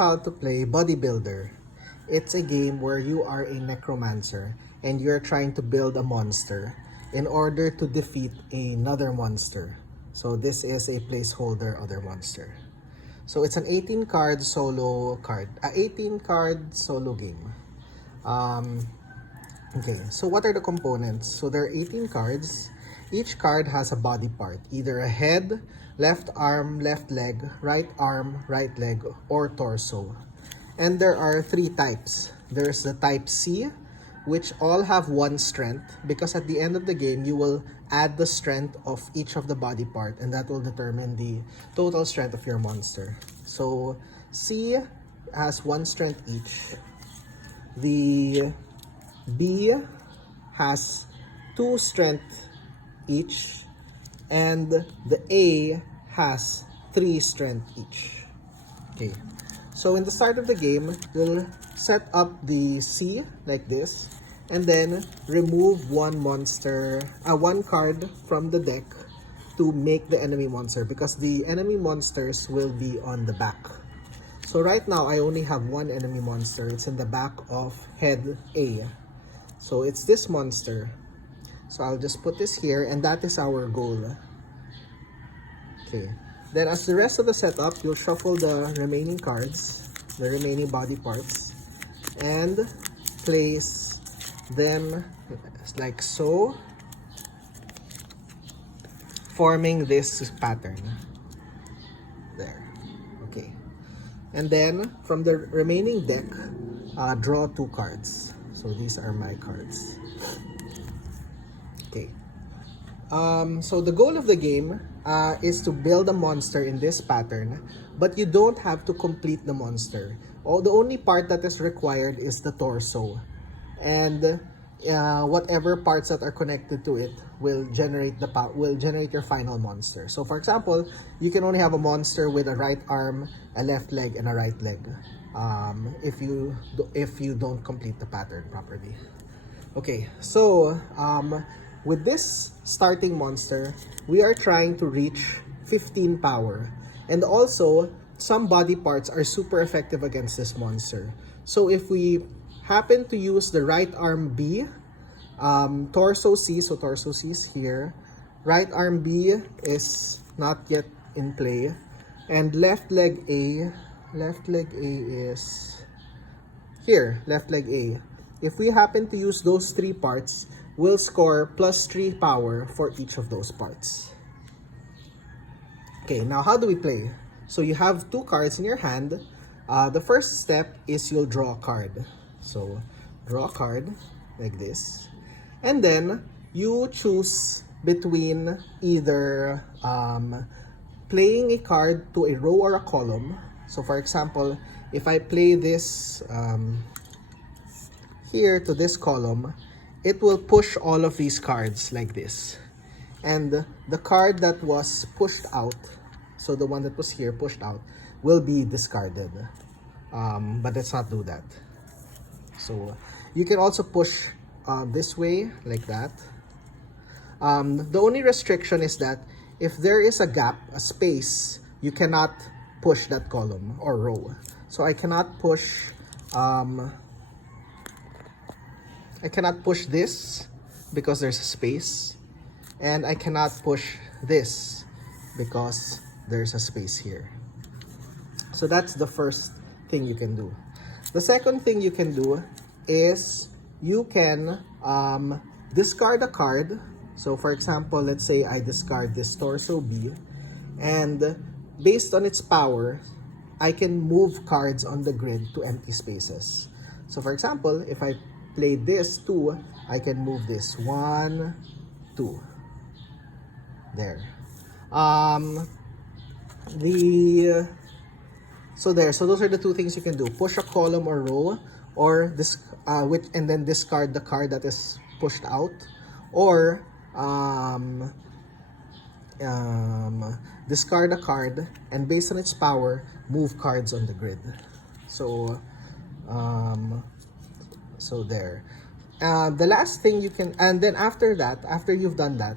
how to play Buddybuilder. It's a game where you are a necromancer and you're trying to build a monster in order to defeat another monster. So this is a placeholder other monster. So it's an 18 card solo game. Okay, so what are the components? So there are 18 cards. Each card has a body part, either a head, left arm, left leg, right arm, right leg, or torso. And there are 3 types. There's the type C, which all have 1 strength, because at the end of the game, you will add the strength of each of the body part, and that will determine the total strength of your monster. So C has 1 strength each. The B has 2 strength each, and the A has 3 strength each. Okay, so in the start of the game, you'll set up the C like this, and then remove one card from the deck to make the enemy monster, because the enemy monsters will be on the back. So right now, I only have 1 enemy monster. It's in the back of head A. So it's this monster. So I'll just put this here, and that is our goal. Okay. Then as the rest of the setup, you'll shuffle the remaining cards, the remaining body parts, and place them like so, forming this pattern. There. Okay. And then from the remaining deck, draw 2 cards. So these are my cards. Okay. So the goal of the game is to build a monster in this pattern, but you don't have to complete the monster. The only part that is required is the torso, and whatever parts that are connected to it will generate your final monster. So for example, you can only have a monster with a right arm, a left leg, and a right leg if you don't complete the pattern properly. Okay, so with this starting monster, we are trying to reach 15 power. And also, some body parts are super effective against this monster. So if we happen to use the right arm B, torso C, so torso C is here, right arm B is not yet in play, and left leg A is here, left leg A. If we happen to use those 3 parts, we'll score +3 power for each of those parts. Okay, now how do we play? So you have 2 cards in your hand. The first step is you'll draw a card. So draw a card like this. And then you choose between either playing a card to a row or a column. So for example, if I play this here to this column, it will push all of these cards like this. And the card that was pushed out, so the one that was here pushed out, will be discarded. But let's not do that. So you can also push this way like that. The only restriction is that if there is a gap, a space, you cannot push that column or row. So I cannot push this because there's a space, and I cannot push this because there's a space here. So that's the first thing you can do. The second thing you can do is you can discard a card. So for example, let's say I discard this torso B, and based on its power, I can move cards on the grid to empty spaces. So for example, if I play this 2, I can move this 1, 2. There. So those are the 2 things you can do: push a column or row, or and then discard the card that is pushed out, or discard a card and based on its power, move cards on the grid. So there. The last thing you can, and then after that, after you've done that,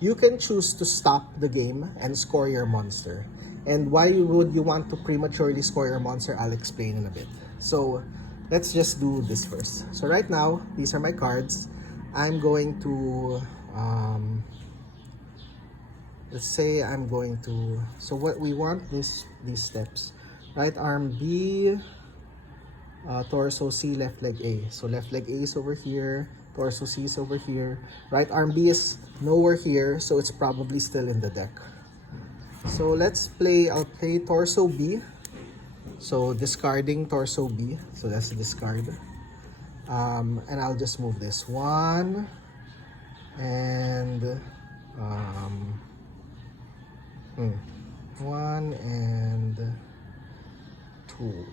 you can choose to stop the game and score your monster. And why would you want to prematurely score your monster, I'll explain in a bit. So let's just do this first. So right now, these are my cards. I'm going to, let's say I'm going to, so what we want is these steps. Right arm B, torso C, left leg A. So left leg A is over here, torso C is over here. Right arm B is nowhere here, so it's probably still in the deck. So let's play, I'll play torso B. So discarding torso B, so that's the discard. And I'll just move this one and one and two.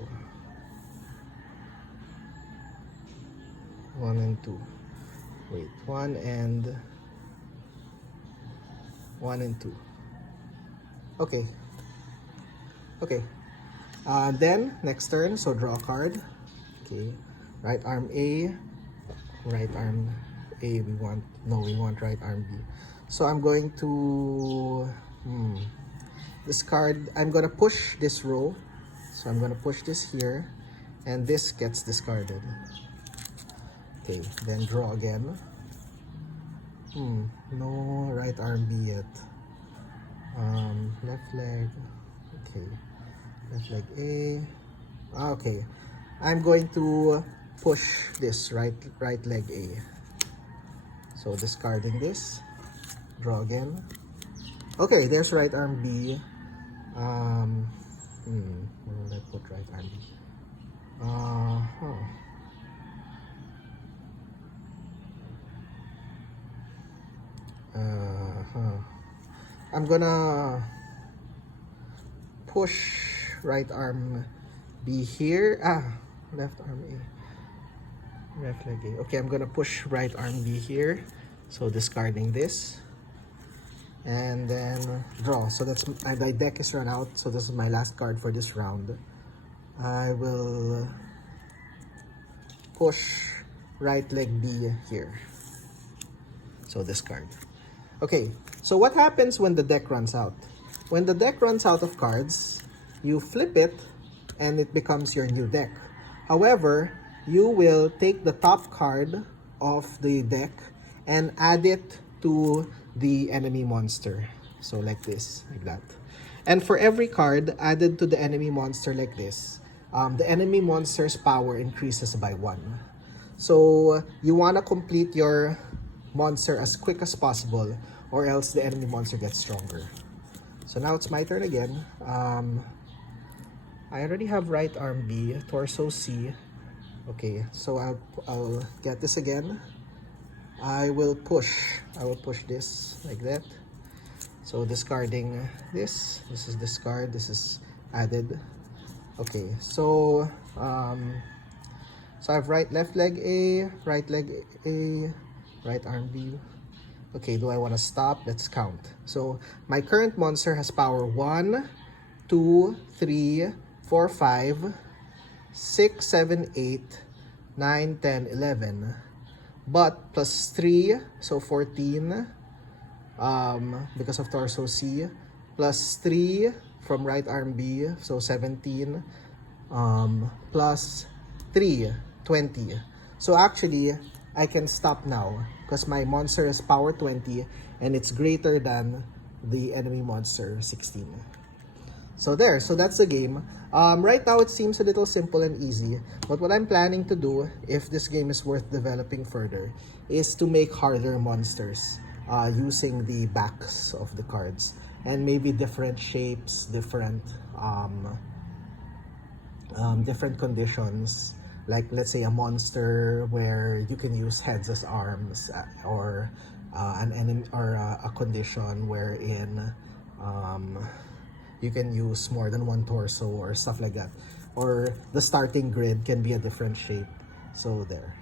One and two. Wait, one and two. Okay. Okay. Then next turn, so draw a card. Okay. Right arm A, right arm A. We want right arm B. So I'm going to discard. I'm gonna push this row. So I'm gonna push this here, and this gets discarded. Okay. Then draw again. No right arm B yet. Left leg. Okay. Left leg A. Okay. I'm going to push this right leg A. So discarding this. Draw again. Okay, there's right arm B. Where will I put right arm B? I'm gonna push right arm B here. Left arm A. Left leg A. Okay, I'm gonna push right arm B here. So discarding this. And then draw. So that's my deck is run out. So this is my last card for this round. I will push right leg B here. So discard. Okay, so what happens when the deck runs out? When the deck runs out of cards, you flip it and it becomes your new deck. However, you will take the top card of the deck and add it to the enemy monster. So like this, like that. And for every card added to the enemy monster like this, the enemy monster's power increases by 1. So you want to complete your monster as quick as possible, or else the enemy monster gets stronger. So now it's my turn again. I already have right arm B, torso C. Okay, so I'll get this again. I will push this like that. So discarding this. This is discard. This is added. Okay, so so I have left leg A, right leg A, right arm B. Okay, do I want to stop? Let's count. So my current monster has power 1, 2, 3, 4, 5, 6, 7, 8, 9, 10, 11. But plus 3, so 14, because of torso C. Plus 3 from right arm B, so 17. Plus 3, 20. So actually, I can stop now because my monster is power 20 and it's greater than the enemy monster 16. So there, so that's the game. Right now it seems a little simple and easy, but what I'm planning to do, if this game is worth developing further, is to make harder monsters using the backs of the cards and maybe different shapes, different different conditions. Like let's say a monster where you can use heads as arms, or an enemy, or a condition wherein you can use more than one torso or stuff like that. Or the starting grid can be a different shape. So there.